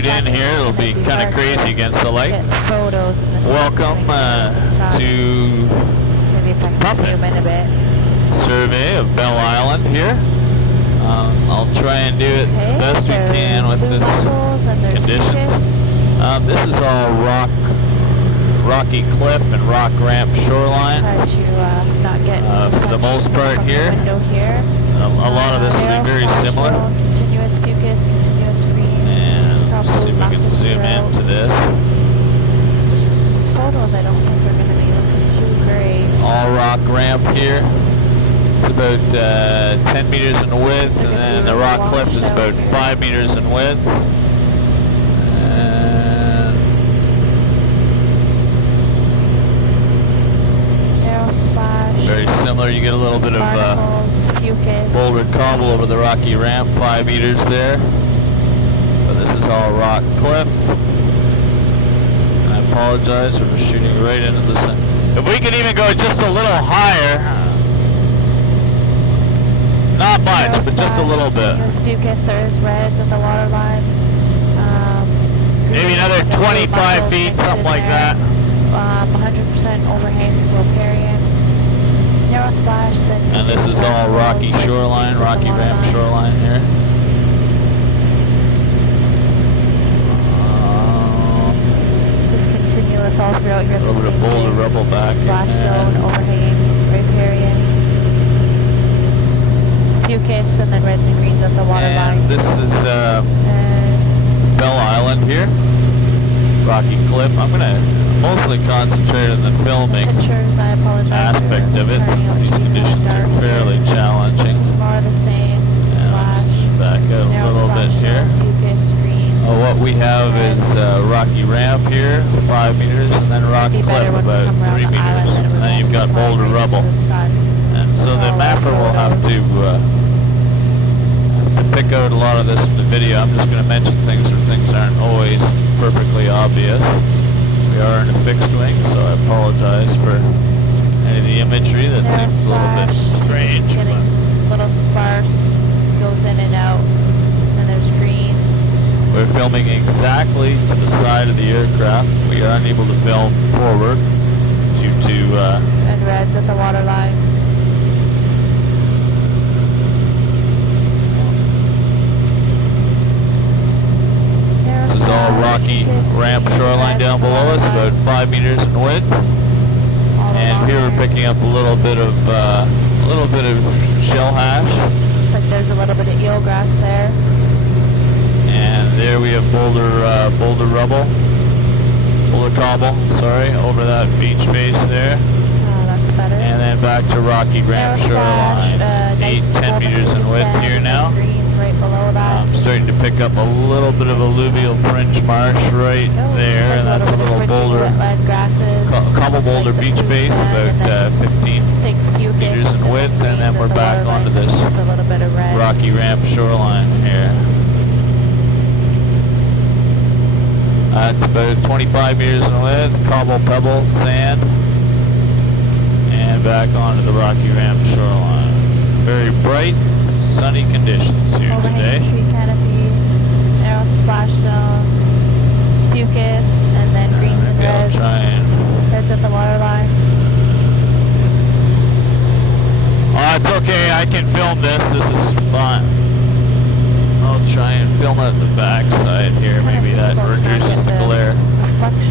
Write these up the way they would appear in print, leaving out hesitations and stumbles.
shoot in here. It'll be kind of crazy against the light. Welcome to the puppet survey of Bell Island here. I'll try and do it the best we can with this conditions. This is all rocky cliff and rock ramp shoreline. For the most part here. A lot of this will be very similar. Continuous fucus, continuous screens. And see if we can zoom into this. These photos I don't think are going to be looking too great. All rock ramp here. It's about 10 meters in width, and then the rock cliff is about 5 meters in width. Very similar. You get a little bit of boulder cobble over the rocky ramp, 5 meters there. But this is all rock cliff. And I apologize for shooting right into the sun. If we could even go just a little higher, not much, but just a little bit. There's fucus, there's reds at the water line. Maybe another 25 feet, something like that. 100% overhang through riparian. Narrow splash, then. And this is all rocky shoreline, rocky ramp shoreline here. Just continuous all throughout here. A little bit of boulder rubble back. Splash zone, overhang, riparian. Fucus, and then reds and greens at the water line. This is Bell Island here. Rocky cliff. I'm going to mostly concentrate on the filming pictures, I apologize aspect of it, since these conditions are fairly challenging. It's more the same. Splash. Back out a little bit here. What we have is rocky ramp here, 5 meters, and then rock cliff about 3 meters. And then you've got boulder rubble. And so the mapper will have to pick out a lot of this in the video. I'm just going to mention things where things aren't always perfectly obvious. We are in a fixed wing, so I apologize for any of the imagery that seems a little bit strange. Getting a little sparse, goes in and out, and there's greens. We're filming exactly to the side of the aircraft. We are unable to film forward due to... and reds at the water line. This is all rocky ramp shoreline down below us, about 5 meters in width. And here we're picking up a little bit of shell hash. Looks like there's a little bit of eelgrass there. And there we have boulder rubble, boulder cobble, sorry, over that beach face there. Oh, that's better. And then back to rocky ramp shoreline, 8-10 meters in width here now. Right below that. I'm starting to pick up a little bit of alluvial fringe marsh right there, and that's a little boulder, cobble boulder beach face, about 15 meters in width, and then we're back onto this rocky ramp shoreline here. It's about 25 meters in width, cobble, pebble, sand, and back onto the rocky ramp shoreline. Very bright, sunny conditions here today. Tree canopy, narrow splash zone, fucus, and then greens and reds. I'll try and... Reds at the water line. Oh, it's okay. I can film this. This is fine. I'll try and film it at the back side here. Maybe that reduces the glare.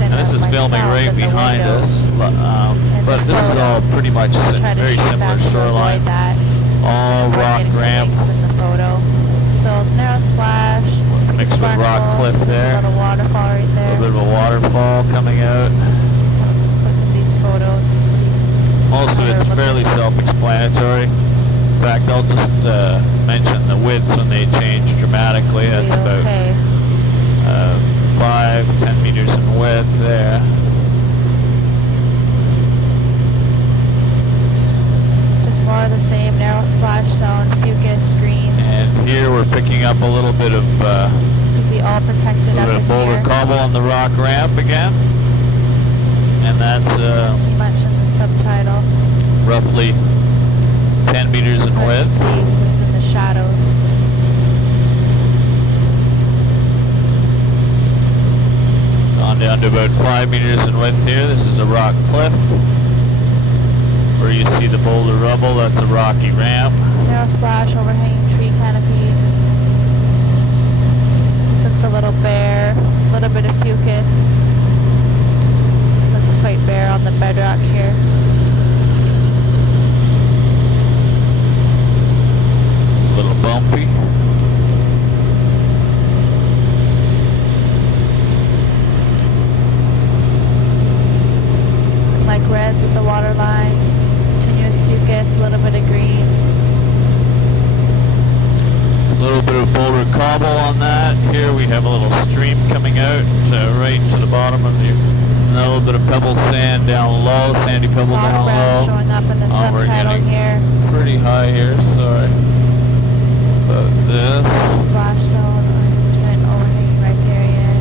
And this is filming right behind us. But this is all pretty much very similar shoreline. All rock ramp. So it's narrow splash. Mixed with rock cliff there. A little waterfall right there. A little bit of a waterfall coming out. So look at these photos and see. Most of it's fairly self-explanatory. In fact, I'll just mention the widths when they change dramatically. That's about 5-10 meters in width there. More of the same, narrow splash zone, fucus, greens. And here we're picking up a little bit of should be all protected up in boulder here. cobble on the rock ramp again. And that's can't see much in the subtitle. Roughly 10 meters in width. See, because it's in the shadow. down to about 5 meters in width here. This is a rock cliff. Where you see the boulder rubble, that's a rocky ramp. Narrow splash, overhanging tree canopy. This looks a little bare, a little bit of fucus. This looks quite bare on the bedrock here. A little bumpy. Like reds at the water line. Continuous fucus, a little bit of greens. A little bit of boulder cobble on that. Here we have a little stream coming out right to the bottom of the. And a little bit of pebble sand down low, sandy pebble down low. Showing up in the We're subtitle getting here. pretty high here. Sorry about this. Splash zone, 100% overhanging right there, yeah.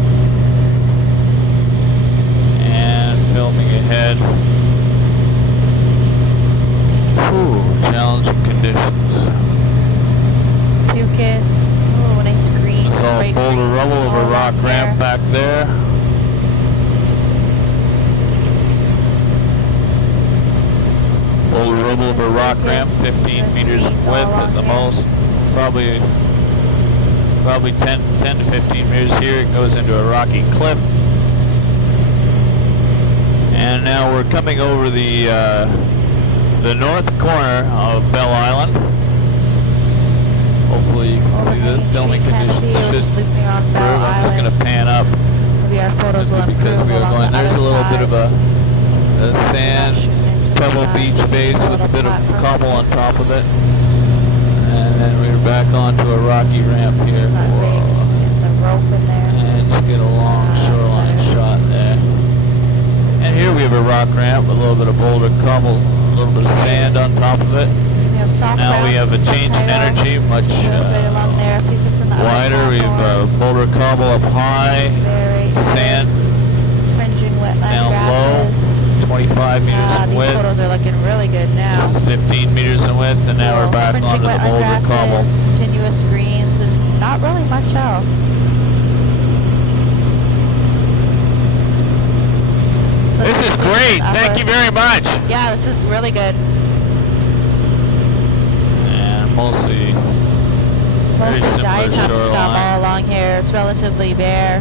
And filming ahead. Ooh, challenging conditions. Fucus. Ooh, nice green. It's all boulder rubble over rock ramp back there. Boulder rubble over rock ramp, 15 meters in width at the most. Probably 10 to 15 meters here. It goes into a rocky cliff. And now we're coming over the north corner of Bell Island. Hopefully you can see this. Filming conditions should improve. I'm just going to pan up. Maybe our photos will improve because we are going. There's a little bit of a sand pebble beach face with a bit of cobble on top of it. And then we're back onto a rocky ramp here. And just get a long shoreline shot there. And here we have a rock ramp with a little bit of boulder cobble, a little bit of sand on top of it. Now we have a change in energy, much wider. We have boulder cobble up high, sand down low, 25 meters in width. These photos are looking really good now. This is 15 meters in width, and now we're back onto the boulder cobble. Continuous greens, and not really much else. This is great. Thank you very much. Yeah, this is really good. And mostly diatom scum all along here. It's relatively bare.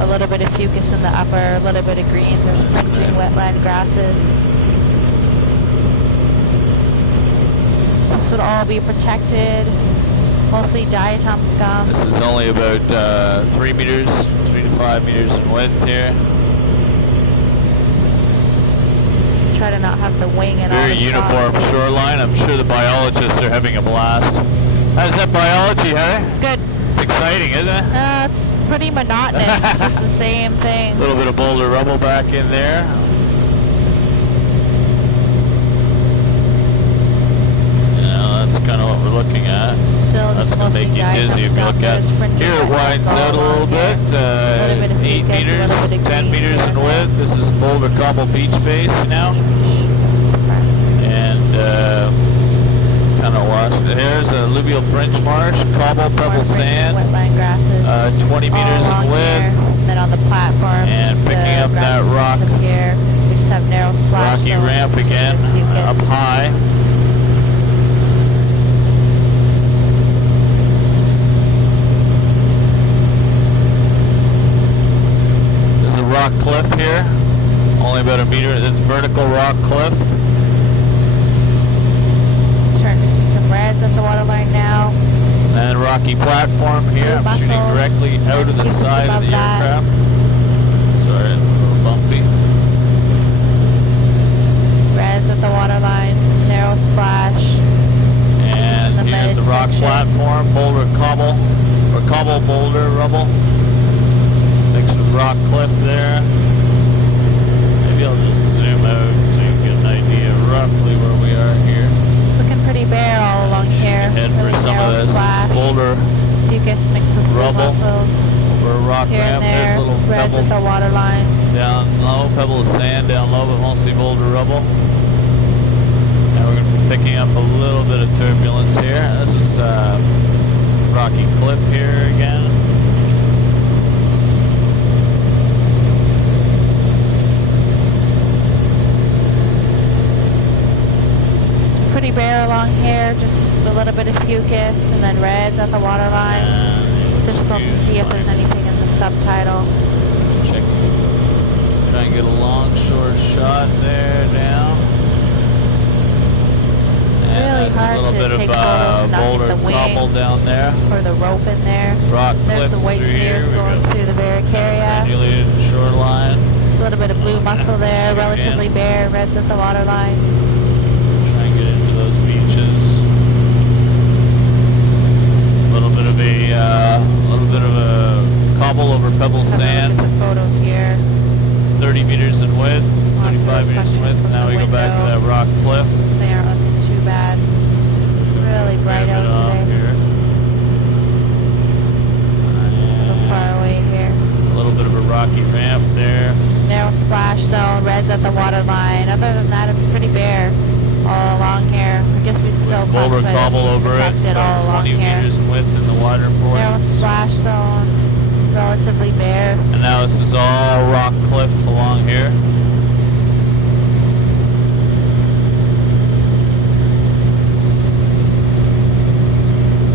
A little bit of fucus in the upper, a little bit of greens. There's fringing wetland grasses. This would all be protected. Mostly diatom scum. This is only about 3 to 5 meters in width here. Try to not have the wing and all Very uniform shoreline. I'm sure the biologists are having a blast. How's that biology, Heather? Good. It's exciting, isn't it? It's pretty monotonous. This is the same thing. A little bit of boulder rubble back in there. Yeah, that's kind of what we're looking at. Still that's going to make you dizzy if you look at it. Here it winds out a little bit. 8 meters, 10 meters in width. This is boulder cobble beach face now. And kind of washed. Here's a alluvial fringe marsh, cobble, pebble sand. Wetland grasses. 20 meters in width. Then on the platforms, and picking up that rock. Here. We just have narrow splash. Rocky ramp again, up high. Rock cliff here, only about a meter. It's vertical rock cliff. Starting to see some reds at the waterline now. And rocky platform here. I'm shooting directly out of the side of the aircraft. Sorry, a little bumpy. Reds at the waterline, narrow splash. And here's the rock platform, boulder cobble, or cobble boulder rubble. Rock cliff there. Maybe I'll just zoom out so you can get an idea roughly where we are here. It's looking pretty bare all along here. Head for some of this boulder fucus mixed with rubble mussels. Over a rock here ramp. And there. There's a little reds pebble at the waterline. Down low, pebble of sand down low, but mostly boulder rubble. Now we're going to be picking up a little bit of turbulence here. This is rocky cliff here again. bit of fucus, and then reds at the water line. Difficult to see if there's anything in the subtitle. Check. Try and get a longshore shot there down. Really hard to take photos and not get the wing down there. or the rope in there. Rock There's the white smears going through the barracaria. Undulated shoreline. There's a little bit of blue mussel there, relatively bare. Reds at the water line. Try and get into those beaches. A little bit of a cobble over pebble sand. Look at the photos here. 30 meters in width, 35 meters in width. Now we go back to that rock cliff. They aren't looking too bad. Really bright out today. Here. A little far away here. A little bit of a rocky ramp there. Narrow splash zone, reds at the water line. Other than that, it's pretty bare all along here. I guess we'd still Boulder classify cobble this as over protected it. all along 20 here. meters in width in the wider portion. Narrow splash zone, relatively bare. And now this is all rock cliff along here.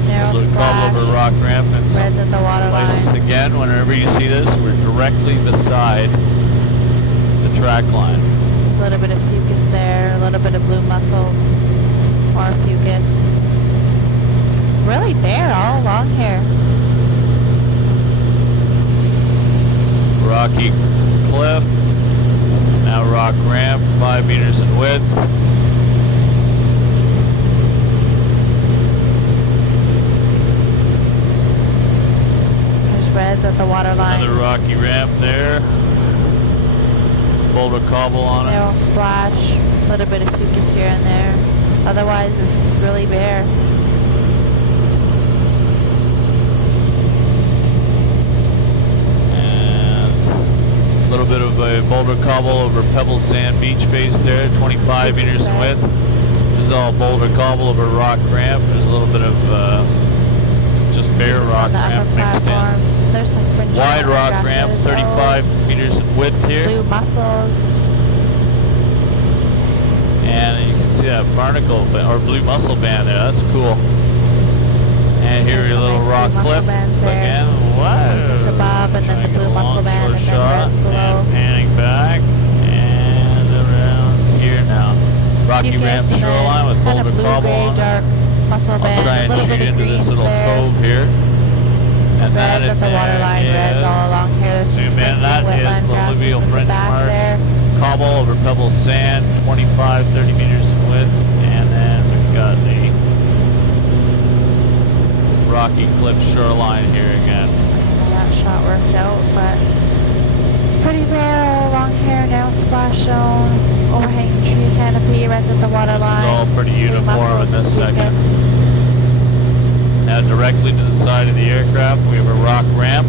Narrow Boulder splash. cobble over rock ramp and some Reds at the water places line. again. Whenever you see this, we're directly beside the track line. There's a little bit of fucus there, a little bit of blue mussels, more fucus. It's really bare all along here. Rocky cliff. Now rock ramp, 5 meters in width. There's reds at the water line. Another rocky ramp there. Boulder cobble on it. Narrow splash, a little bit of fucus here and there. Otherwise, it's really bare. And a little bit of a boulder cobble over pebble sand beach face there, 25 meters in width. This is all boulder cobble over rock ramp. There's a little bit of just bare rock ramp mixed in. There's some fringe Wide rock ramp, 35 meters in width here. Blue mussels. And you can see that barnacle or blue mussel band there. That's cool. And here's a little rock cliff again. Focus above, and then the blue mussel band, and then reds below. And panning back and around here now. Rocky ramp shoreline with boulder cobble on it. Dark mussel band. I'll try and a little shoot bit of into this greens little there. cove here. And Reds at the water line, reds all along here. There's some zoom in. That wetland is the grasses alluvial in the French back marsh. there. Cobble over pebble sand, 25, 30 meters in width. And then we've got the rocky cliff shoreline here again. That shot worked out, but it's pretty bare all along here. Now splash zone, overhanging tree canopy, reds at the water line. It's all pretty uniform in this section. Fucus. Now directly to the side of the aircraft, we have a rock ramp,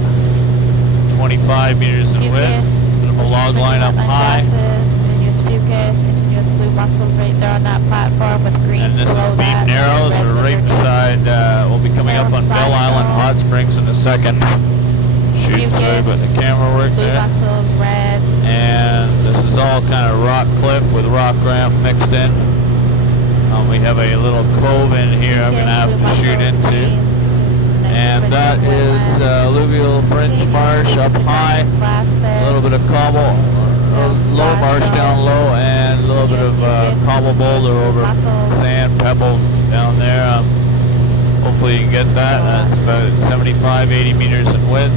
25 meters in width. Bit of a log line up high. Grasses, continuous fucus, continuous blue mussels right there on that platform with greens And this is below Beat that. Narrows. Reds We're right underneath. beside, we'll be coming up on Bell Island Hot Springs in a second. Shoot through, but the camera work blue there. mussels, reds. And this is all kind of rock cliff with rock ramp mixed in. We have a little cove in here I'm going to have to shoot into. And that is alluvial fringe marsh up high. A little bit of cobble, low marsh down low, and a little bit of cobble boulder over sand pebble down there. Hopefully you can get that. That's about 75, 80 meters in width.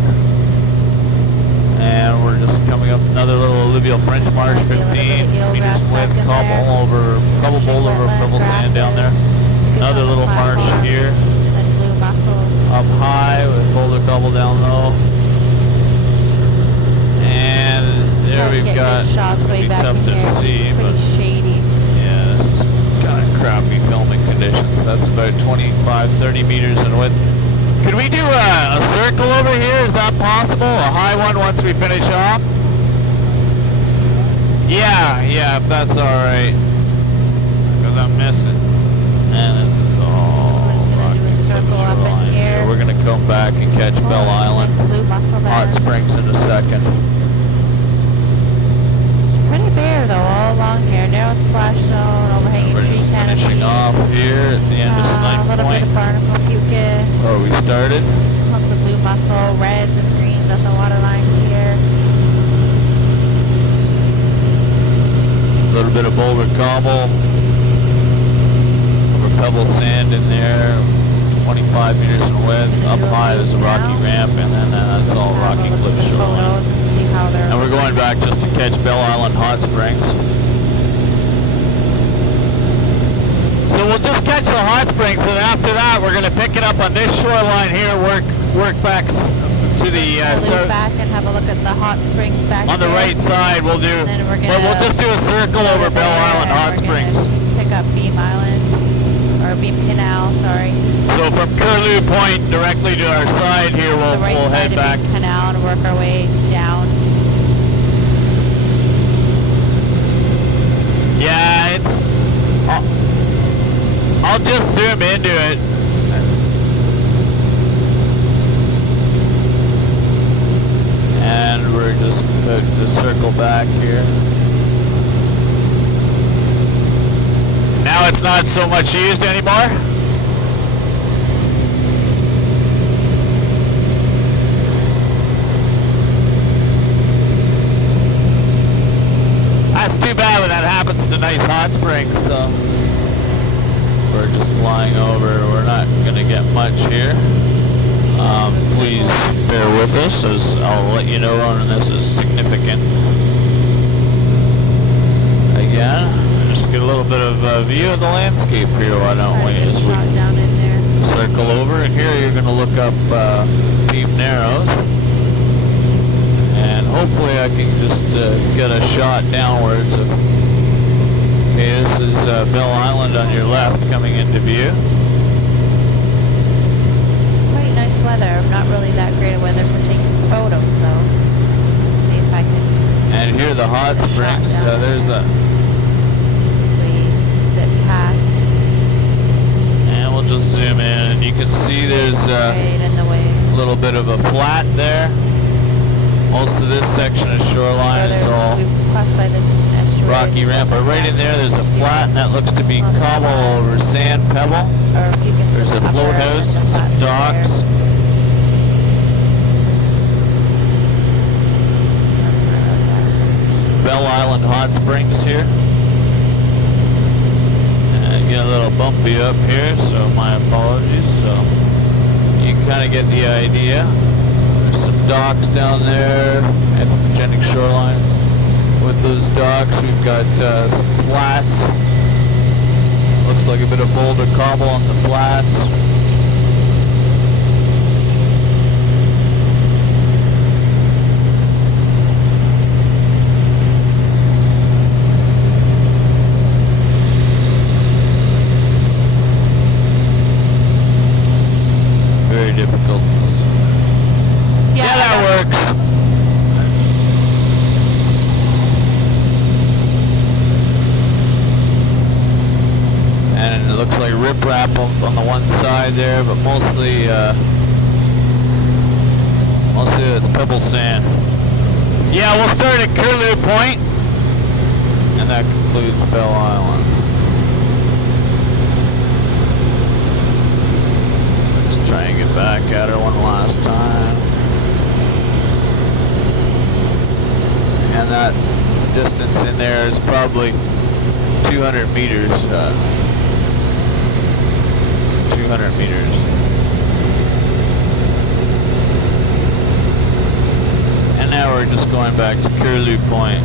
And we're just coming up another little alluvial fringe marsh, 15 meters in width, cobble boulder over pebble sand down there. Another little marsh here. Up high with boulder cobble down low. And there we've got, it's going to be tough to see, but shady. yeah, this is kind of crappy filming conditions. That's about 25, 30 meters in width. Could we do a circle over here? Is that possible? A high one once we finish off? Yeah, if that's alright. Because I'm missing. And this is all We're just going to do a circle up in here. We're going to come back and catch Bell Island Hot Springs in a second. Pretty bare though, all along here. Narrow splash zone, overhanging tree canopy. finishing off here at the end of Snipe A little Point. bit of barnacle fucus. Where we started. Lots of blue mussel, reds and greens at the waterline here. A little bit of boulder cobble. Over pebble sand in there. 25 meters in width. Up high is a rocky ramp, and then it's all rocky cliff shoreline. And we're going back just to catch Bell Island Hot Springs. So we'll just catch the hot springs, and after that we're going to pick it up on this shoreline here, work back to the back and have a look at the hot springs back on the right side. We'll just do a circle over Bell Island Hot Springs. Pick up Beam Island, or Beam Canal, sorry. So from Curlew Point directly to our side here, we'll head back. Beam Canal and work our way down. Yeah, it's. I'll just zoom into it. And we're just about to circle back here. Now it's not so much used anymore. That's too bad when that happens to nice hot springs, so. We're just flying over. We're not going to get much here. Please bear with us, as I'll let you know when this is significant. Again, just get a little bit of a view of the landscape here. Why don't we just circle over? And here you're going to look up Beam Narrows. And hopefully I can just get a shot downwards of. Okay, this is Bell Island on your left coming into view. Quite nice weather. Not really that great of weather for taking photos, though. Let's see if I can. And here the hot springs. There's the. So we zip past. And we'll just zoom in, and you can see there's a little bit of a flat there. Most of this section of shoreline is all. We've classified this as an estuary. Rocky ramp, but right in there's a flat, and that looks to be cobble over sand pebble. There's a float house and some docks. Bell Island Hot Springs here. And get a little bumpy up here, so my apologies. So you can kind of get the idea. There's some docks down there, anthropogenic shoreline. With those docks, we've got some flats. Looks like a bit of boulder cobble on the flats. Very difficult. Yeah, that works. And it looks like riprap on the one side there, but mostly it's pebble sand. Yeah, we'll start at Curlew Point, and that concludes Bell Island. Let's try and get back at her one last time. And that distance in there is probably 200 meters. 200 meters. And now we're just going back to Curlew Point.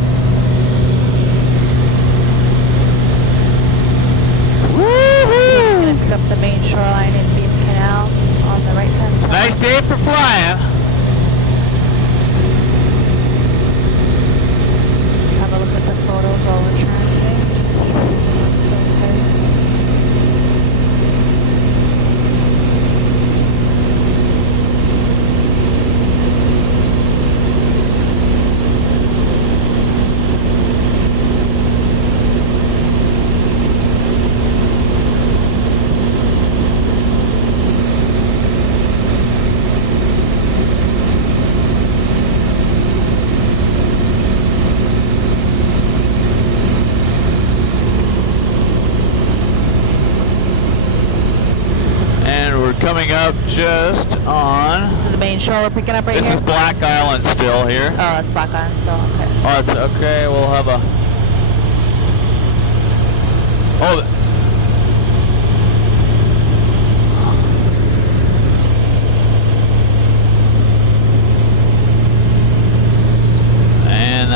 Woohoo! Just gonna pick up the main shoreline in Beam Canal on the right hand side. Nice day for flying. Just have a look at the photos while we're transiting. It's okay. up just on... This is the main shore we're picking up right here? This is Black Island still here. Oh, that's Black Island still, okay. Oh, it's okay, we'll have a... Oh, and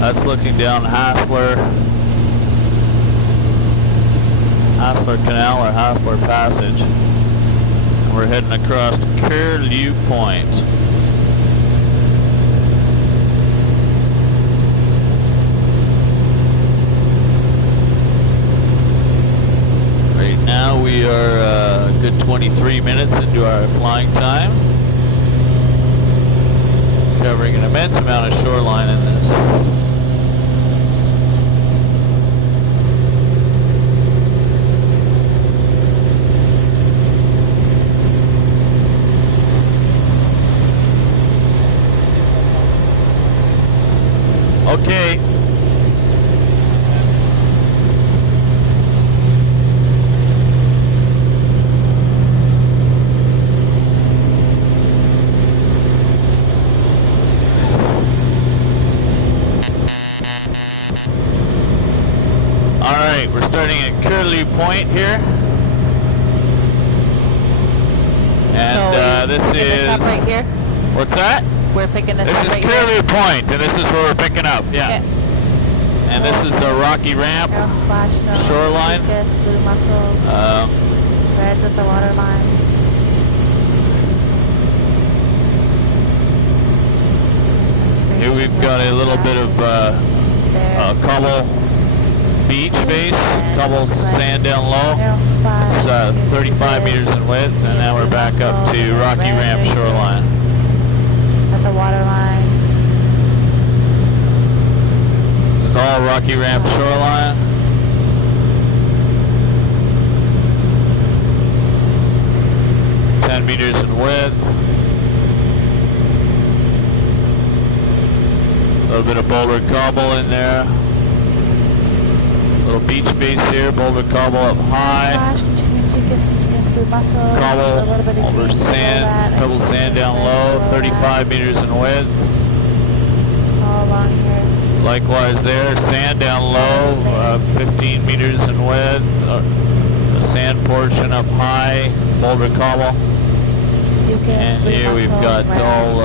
that's looking down Hassler Canal or Hassler Passage. We're heading across to Curlew Point. Right now we are a good 23 minutes into our flying time. Covering an immense amount of shoreline in this. Okay. All right, we're starting at Curlew Point here. And so this is... this up right here? What's that? We're picking this This up is right Curlew here? Point, and this is where we're picking up, yeah. Okay. And this is the Rocky Ramp Arrow splash zone, shoreline. Lucas, blue mussels, reds at the waterline. Here we've got a little bit of cobble beach face, cobble sand down low. It's 35 meters in width, and now we're back up to Rocky Ramp shoreline. At the waterline. This is all Rocky Ramp shoreline. Meters in width. A little bit of boulder cobble in there. Little beach face here, boulder cobble up high. Splash, continuous mucus, continuous blue mussels. Cobble a little bit of over sand, pebble sand down low, 35 meters in width. All along here. Likewise there, sand down low, 15 meters in width. The sand portion up high, boulder cobble. And here we've got all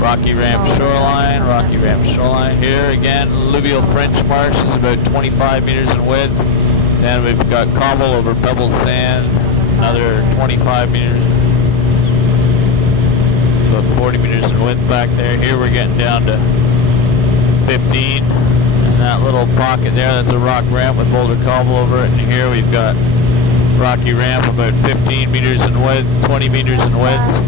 Rocky Ramp shoreline, here again. Alluvial French Marsh is about 25 meters in width. Then we've got cobble over pebble sand, another 25 meters, about 40 meters in width back there. Here we're getting down to 15. And that little pocket there, that's a rock ramp with boulder cobble over it. And here we've got Rocky Ramp about 15 meters in width, 20 meters in width.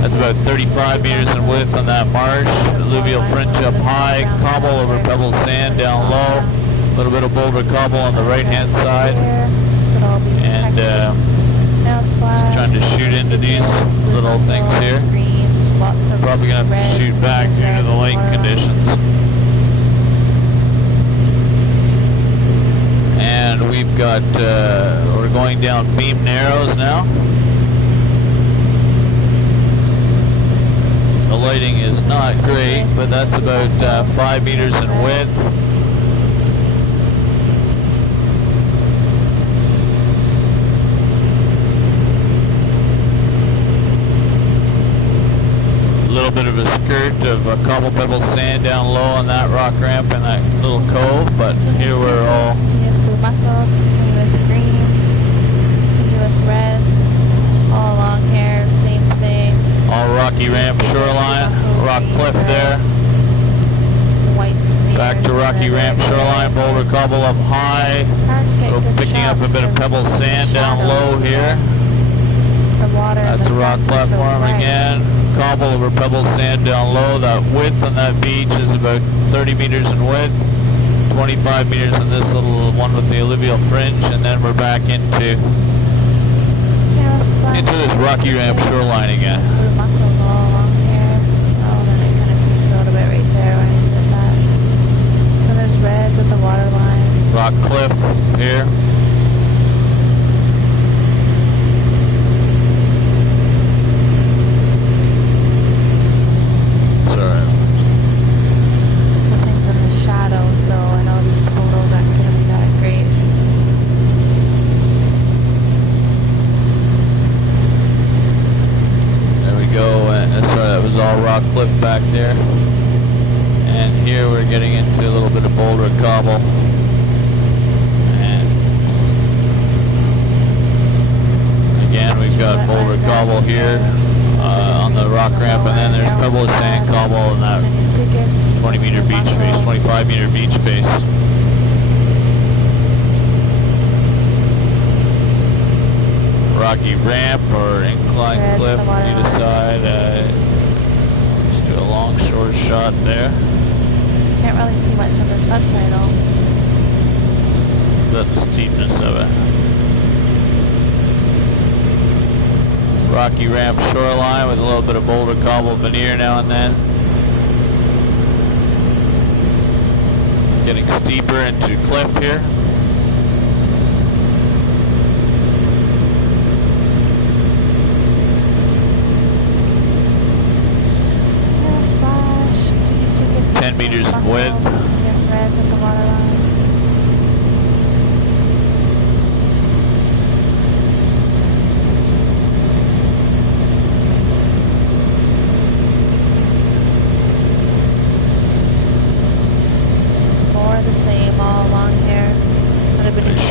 That's about 35 meters in width on that marsh. Alluvial French up high, cobble over pebble sand down low. A little bit of boulder cobble on the right hand side. And just trying to shoot into these little things here. Probably going to have to shoot back due to the light conditions. And we've got, we're going down Beam Narrows now. The lighting is not great, but that's about 5 meters in width. A little bit of a skirt of cobble pebble sand down low on that rock ramp and that little cove, but here we're all continuous blue mussels, continuous greens, continuous reds, all along here, same thing. all Rocky Ramp shoreline, rock cliff there. Back to Rocky Ramp shoreline, boulder cobble up high. Picking up a bit of pebble sand down low here. That's a rock platform again. Cobble over pebble sand down low. That width on that beach is about 30 meters in width, 25 meters in this little one with the alluvial fringe, and then we're back into this Rocky Ramp shoreline again. here. And here we're getting into a little bit of boulder cobble. And again, we've got boulder cobble here on the rock ramp, and then there's pebble sand cobble in that 20-meter beach face, 25-meter beach face. Rocky ramp or incline cliff, either side. Just do a long short shot there. Can't really see much of the subtitle. That's the steepness of it. Rocky ramp shoreline with a little bit of boulder cobble veneer now and then. Getting steeper into cliff here. Splash. 10 meters in width. Continuous reds at the waterline.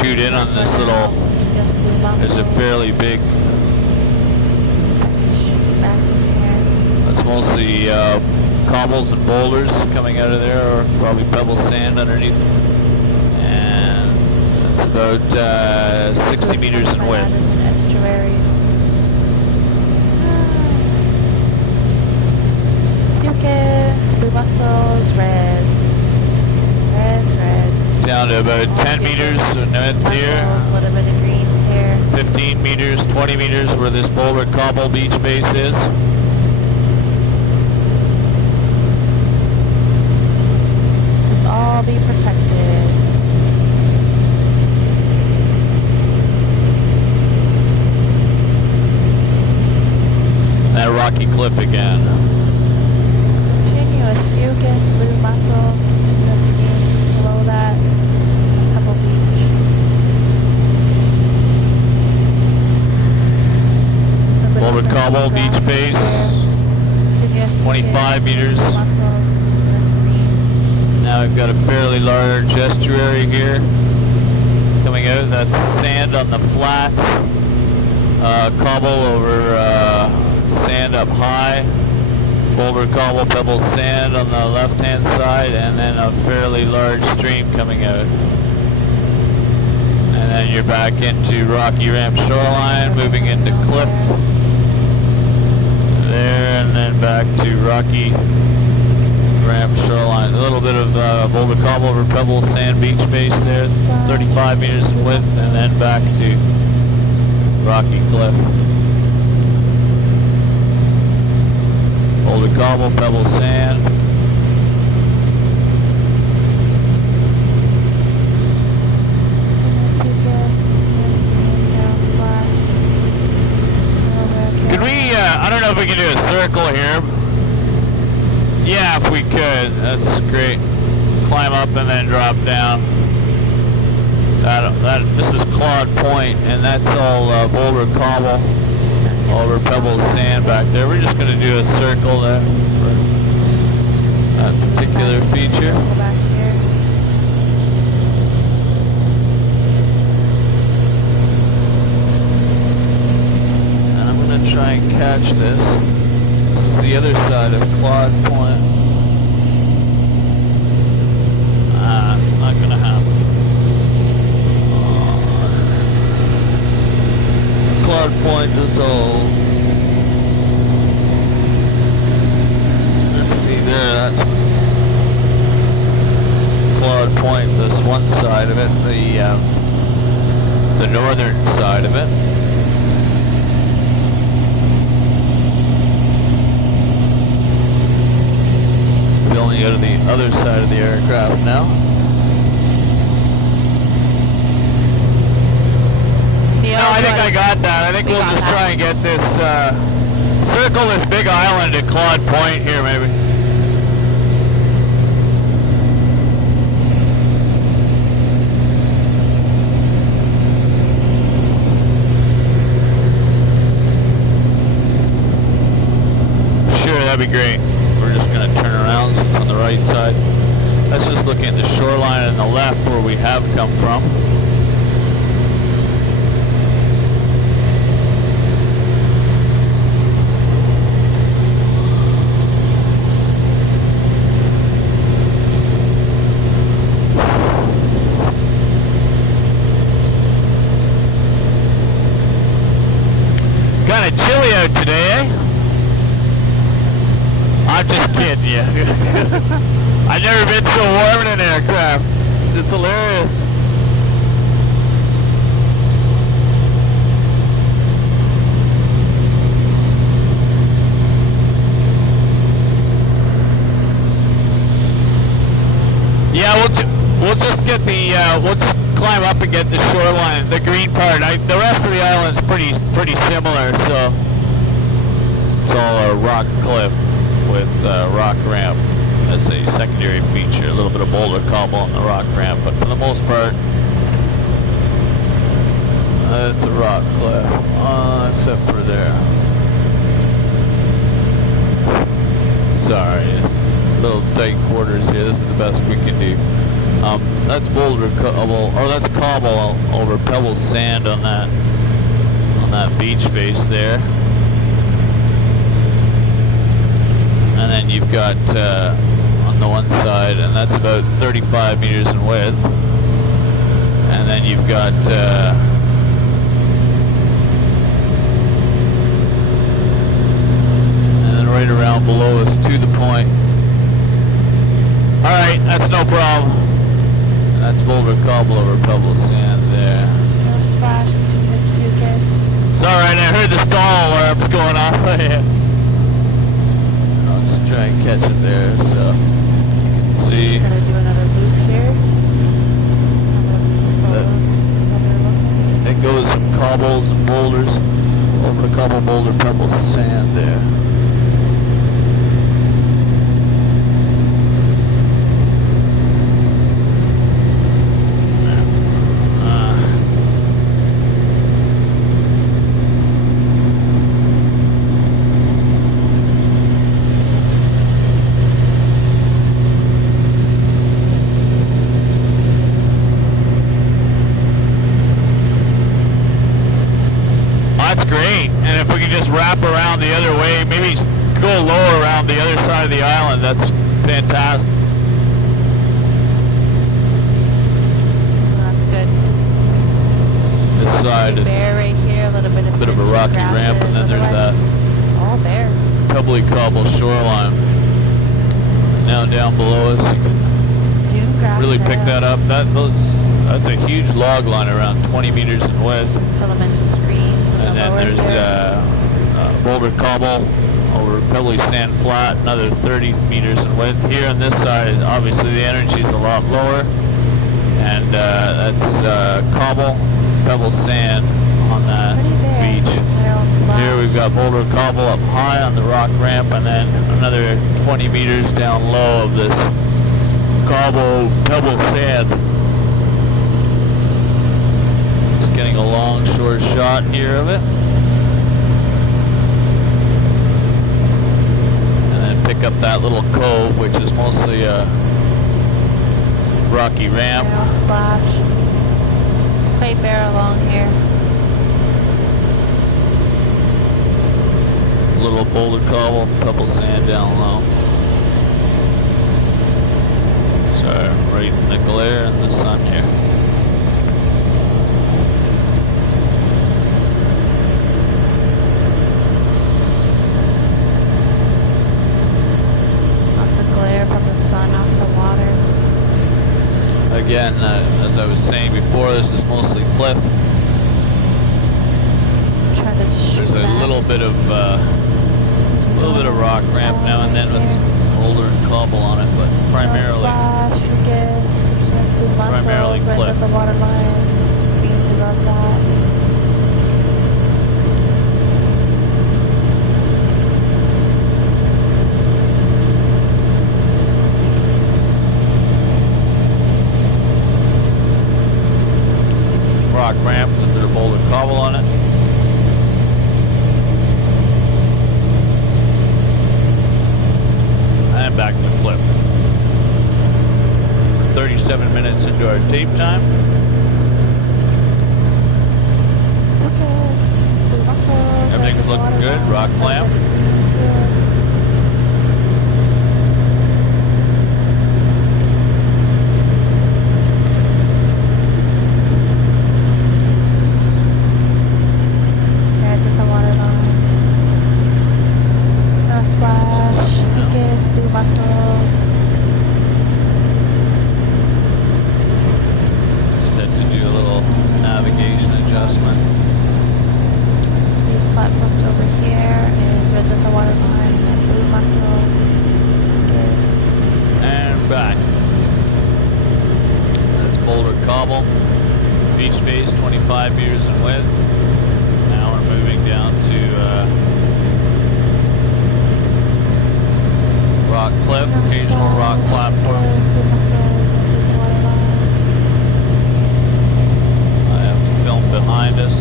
Shoot in on this little, there's a fairly big, that's mostly cobbles and boulders coming out of there, or probably pebble sand underneath, and it's about 60 meters in width. Mucus, blue mussels, reds. Down to about 10 meters in width here. A little bit of greens here. 15 meters, 20 meters where this boulder cobble beach face is. Should all be protected. That rocky cliff again. Continuous fucus, blue mussels, continuous greens below that. Pebble Beach. Boulder cobble beach face. 25 meters. Mussels, continuous greens. Now we've got a fairly large estuary here coming out. That's sand on the flats. Cobble over sand up high. Boulder cobble pebble sand on the left hand side, and then a fairly large stream coming out. And then you're back into rocky ramp shoreline, moving into cliff there, and then back to rocky ramp shoreline. A little bit of boulder cobble over pebble sand beach face there, 35 meters in width, and then back to rocky cliff. Boulder cobble, pebble sand. Continuous fucus, continuous greens, arrow splash. Could we, I don't know if we can do a circle here. Yeah, if we could, that's great. Climb up and then drop down. This is Claude Point, and that's all boulder cobble over pebble sand back there. We're just going to do a circle there for that particular feature. Back here. And I'm going to try and catch this. This is the other side of Claude Point. It's not going to happen. Claude Point is all. Let's see there, that's Claude Point, this one side of it, the northern side of it. Filming out of the other side of the aircraft now. No, I think I got that. I think we'll just try and get this, circle this big island at Claude Point here, maybe. Sure, that'd be great. We're just going to turn That's just looking at the shoreline on the left where we have come from. Kind of chilly out today, eh? I'm just kidding you. I've never been so warm in an aircraft. It's hilarious. Yeah, we'll just get the we'll just climb up and get the shoreline, the green part. The rest of the island's pretty similar, so it's all a rock cliff with rock ramp as a secondary feature. A little bit of boulder cobble on the rock ramp, but for the most part, it's a rock cliff, except for there. Sorry, it's a little tight quarters here. This is the best we can do. That's boulder cobble, or that's cobble over pebble sand on that beach face there. And then you've got on the one side, and that's about 35 meters in width. And then you've got and then right around below us to the point. All right, that's no problem. And that's boulder cobble over pebble sand there. No splash between these two kids. It's all right. I heard the stall alarms going off. Yeah. Try and catch it there, so you can see. Gotta do another loop here. It goes some cobbles and boulders over the cobble, boulder, pebble, sand there. Wrap around the other way, maybe go lower around the other side of the island. That's fantastic. Well, that's good. This side is bare right here, a little bit of a rocky ramp, and then there's that all bare pebbly cobble shoreline. Now down below us, you can really pick that up. That's a huge log line around 20 meters in width. Some filamental screens. And then there's boulder cobble over pebbly sand flat, another 30 meters in width. Here on this side, obviously the energy is a lot lower, and that's cobble, pebble sand on that beach. Here we've got boulder cobble up high on the rock ramp, and then another 20 meters down low of this cobble, pebble sand. Just getting a long short shot here of it. Pick up that little cove, which is mostly a rocky ramp. No splash. It's quite bare along here. Little boulder cobble, pebble sand down low. Sorry, right in the glare in the sun here. Again, as I was saying before, this is mostly cliff. There's a little bit of rock ramp now and then with some boulder and cobble on it, but primarily cliff. The water line, beans above that. Rock ramp with a bit of boulder cobble on it. And back to the cliff. minutes into our tape time. Everything's looking good. Rock clamp. Heads at the water line. No splash. Focus. Blue muscles. Just had to do a little navigation adjustment. Platforms over here is reds at the water line and blue muscles. And back. That's Boulder Cobble. Beach face, 25 meters in width. Now we're moving down to Rock Cliff, occasional rock platform. I have to film behind us.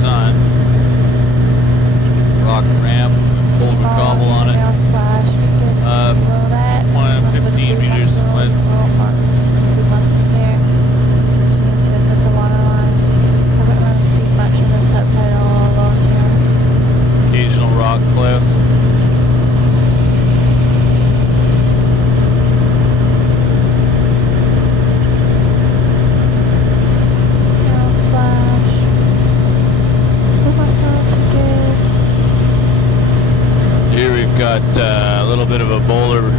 Sun, rock ramp, Boulder Cobble on it. 15 meters in width. Occasional rock cliff. Here we've got a little bit of a Boulder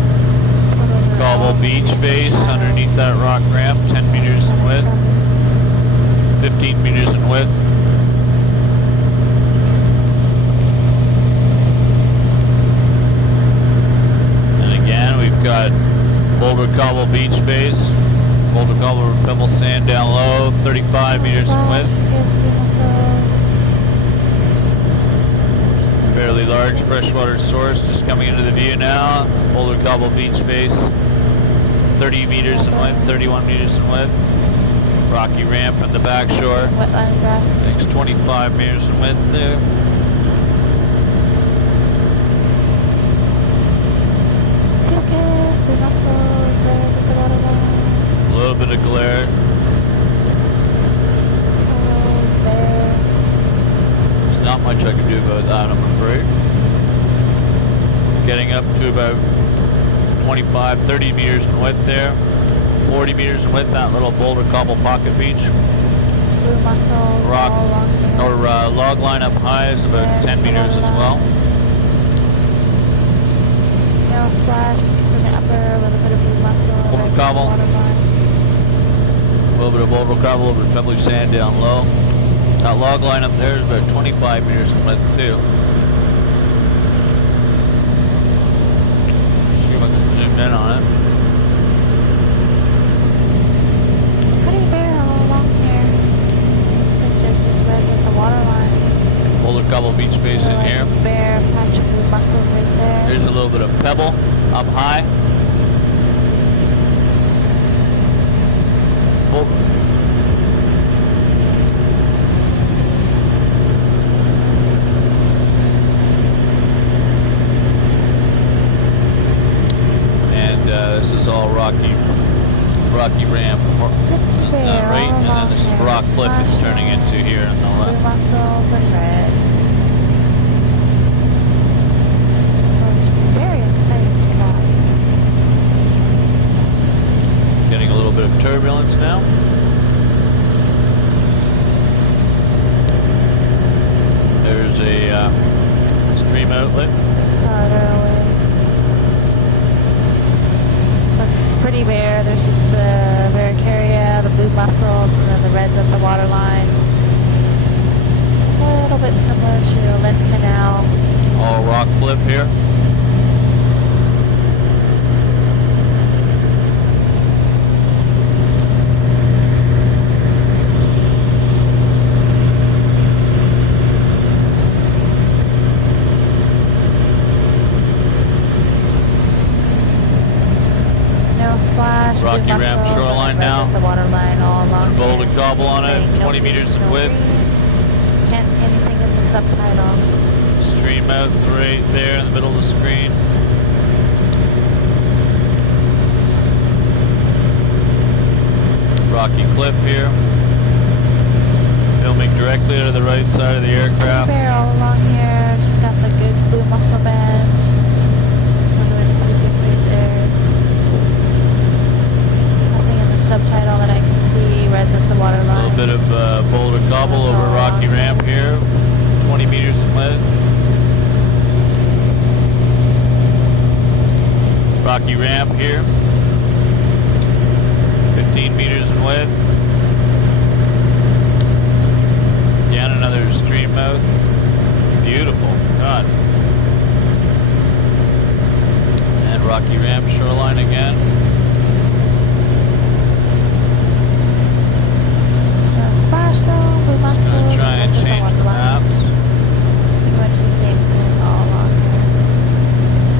Cobble beach face underneath that rock ramp, 10 meters in width, 15 meters in width. And again, we've got Boulder Cobble beach face, Boulder Cobble pebble sand down low, 35 meters in width. Fairly large freshwater source just coming into the view now. Boulder Cobble beach face, 30 meters in width, 31 meters in width. Rocky ramp on the back shore. Wetland grass. Next 25 meters in width there. Focus, blue muscles, right at the water line. A little bit of glare. Not much I can do about that, I'm afraid. Getting up to about 25, 30 meters in width there. 40 meters in width, that little Boulder Cobble pocket beach. Blue muscles, rock or log line up high is about 10 meters as well. No splash, focus in the upper, a little bit of blue muscle. Boulder Cobble. A little bit of Boulder Cobble over pebbly sand down low. That log line up there is about 25 meters in width too. See if I can zoom in on it. It's pretty bare all along here. Looks like there's just reds at the water line. Boulder Cobble beach face in here. It's bare, patch of blue muscles right there. There's a little bit of pebble up high. This is all rocky ramp, right, and then this is rock cliff it's turning into here on the left. Blue muscles and reds. It's going to be very exciting to that. Getting a little bit of turbulence now. There's a stream outlet. Farther away. Pretty bare. There's just the Varicaria, the blue mussels, and then the reds at the water line. It's a little bit similar to Lynn Canal. All rock cliff here. Splash, rocky ramp shoreline now. The water line all along. Boulder Cobble on it, 20 meters in width. Can't see anything in the subtitle. Stream out right there in the middle of the screen. rocky cliff here. Filming directly to the right side of the aircraft. Bear all along here. Just got the good blue muscle band. Right there. Nothing in the subtitle that I can see. Red's at the water line. A little bit of boulder cobble over a rocky ramp here. 20 meters in width. Rocky ramp here. 15 meters in width. Again, another stream mouth. Beautiful. God. And rocky ramp shoreline again. Splash zone, blue muscles. Just gonna try and change the maps. Pretty much the same thing all along here.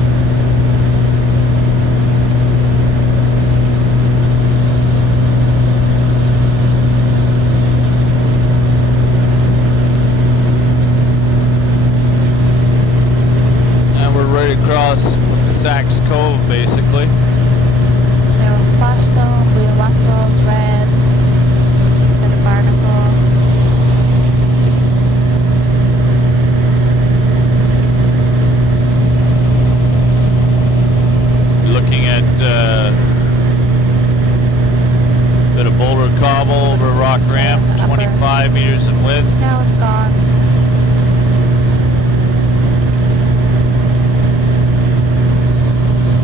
And we're right across from Sachs Cove, basically. There was splash zone, blue mussels, reds, and a barnacle. Looking at a bit of boulder cobble over a rock ramp, 25 meters in width. Now it's gone.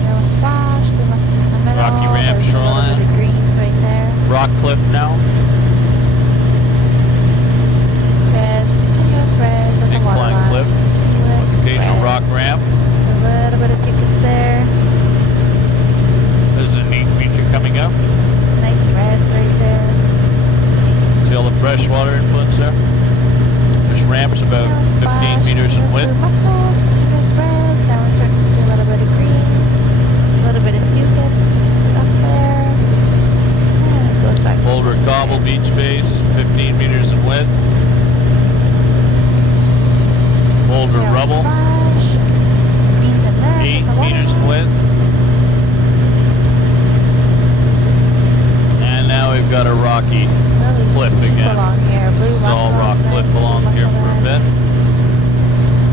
There was splash, blue mussels in the middle. Rocky ramp There's shoreline. a little bit of greens right there. Rock cliff now. Reds, continuous reds at the Incline waterline. cliff. Continuous Occasional reds. rock ramp. So a little bit of ficus there. There's a neat feature coming up. Nice reds right there. See all the freshwater influence there? This ramp's about Now 15 splash, meters in continuous width. blue mussels, continuous reds. Now we're starting to see a little bit of greens, a little bit of fucus up there. And it goes back to Boulder the cobble side. beach base, 15 meters in width. Boulder Now rubble, splash, greens and reds 8 in the meters in waterline. width. And now we've got a rocky Really cliff steep again. along here. Blue It's all mussels, rock nice cliff blue along here mussel for a line. bit.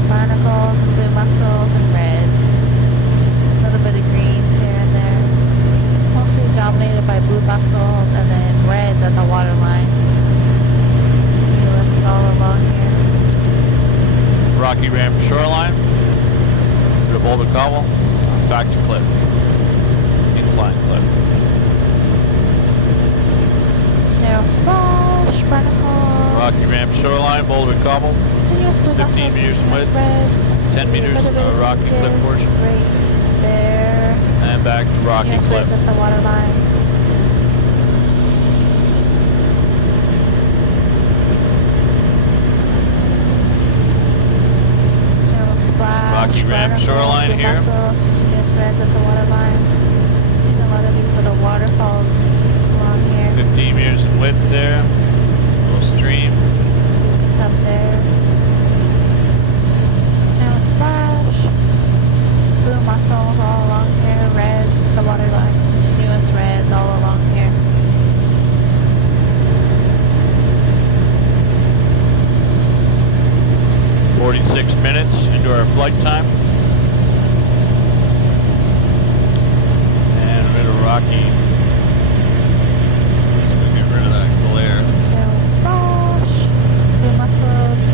Barnacles and blue mussels and reds. A little bit of greens here and there. Mostly dominated by blue mussels and then reds at the waterline. Continuous all along here. Rocky ramp shoreline. Bit of boulder cobble. Back to cliff. Incline cliff. Narrow splash, barnacles. Rocky ramp shoreline, boulder cobble. Continuous blue 15 mussels, meters in continuous width. reds. 10 See a meters little on bit the of rocky cliff fucus portion. Right there. And back to rocky Continuous cliff. reds at the waterline. Narrow splash, Rocky ramp barnacles, shoreline blue here. mussels, continuous reds at the waterline. Seen a lot of these little waterfalls along here. 15 meters in width there. Little stream. It's up there. Now splash. Blue mussels all along here. Reds at the waterline. Continuous reds all along here. .46 minutes into our flight time. And rid of rocky. Just gonna get rid of that glare. Now splash. Blue mussels.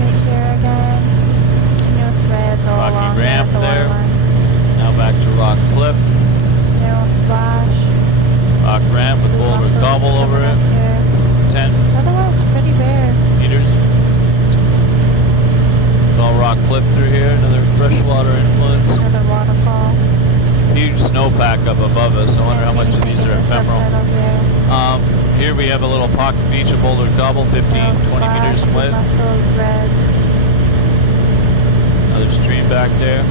Right here again. Continuous reds all Rocky along ramp there at the there. waterline. Now back to rock cliff. Narrow splash. Rock ramp with Blue boulder mussels cobble over coming it. up here. 10 Otherwise, pretty bare. meters. It's all rock cliff through here. Another freshwater influence. Another waterfall. Huge snowpack up above us. I wonder how much of these are ephemeral. Here we have a little pocket beach of boulder cobble, 15, 20 meters in width. Mussels, reds. Another stream back there.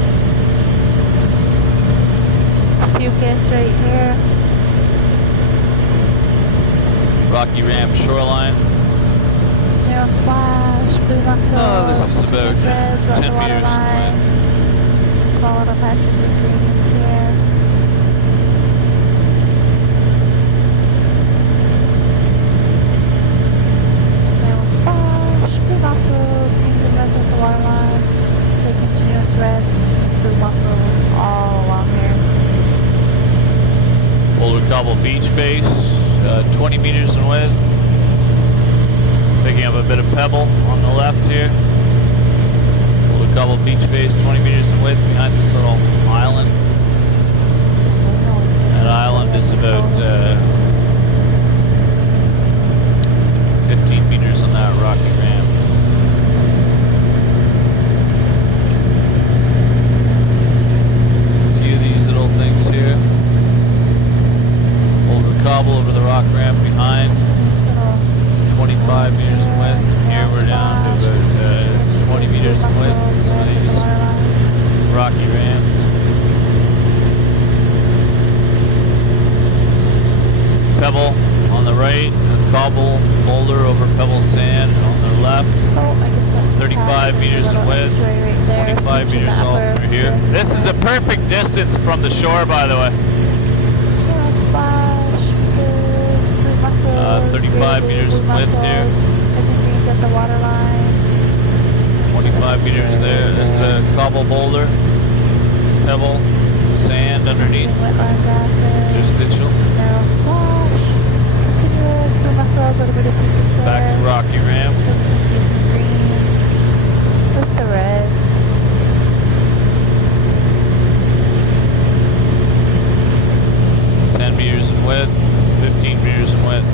Fucus right here. Rocky ramp shoreline. Narrow splash, blue mussels. Oh, this is continuous about reds on 10 the meters waterline. Some small little patches of greens here. Cobble beach face, 20 meters in width. Picking up a bit of pebble on the left here. Boulder Cobble beach face, 20 meters in width behind this little island. That island is about 15 meters on that rocky ramp. A few of these little things here. Boulder Cobble over the rock ramp behind. 25 meters in width. Here we're down to about 20 meters in width. Some of these rocky ramps. Pebble on the right, cobble boulder over pebble sand on the left. 35 meters in width, 25 meters all through here. This is a perfect distance from the shore, by the way. 35 meters in width here. 25 meters there. There's a cobble boulder, pebble, sand underneath. Interstitial. Back to rocky ramp. So you can see some greens with the reds. Meters in width, 15 meters in width.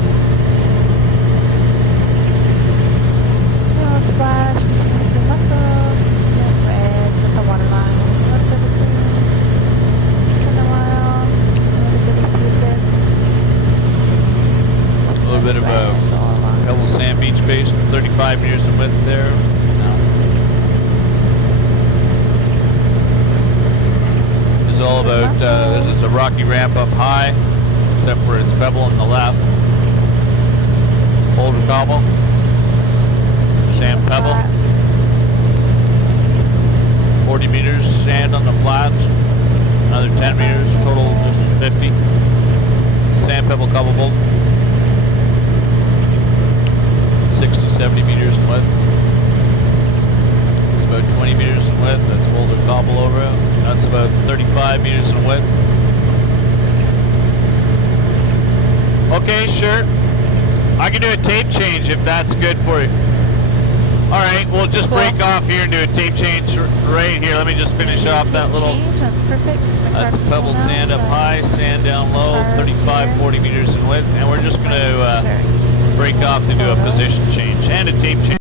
Little splash between the mussels, continuous reds with the water line. A little bit of greens. Once in a while, a little bit of fucus. A little bit of a pebble sand beach face, 35 meters in width there. This is all about, this is a rocky ramp up high, except for it's pebble on the left. Boulder cobble, sand pebble. 40 meters sand on the flats, another 10 meters total. This is 50. Sand pebble cobble boulder. 60, 70 meters in width. It's about 20 meters in width. That's boulder cobble over it. That's about 35 meters in width. Okay, sure. I can do a tape change if that's good for you. Alright, we'll just break off here and do a tape change right here. Let me just finish off that little... That's perfect. That's pebble sand up high, sand down low, 35, 40 meters in width. And we're just going to break off to do a position change and a tape change.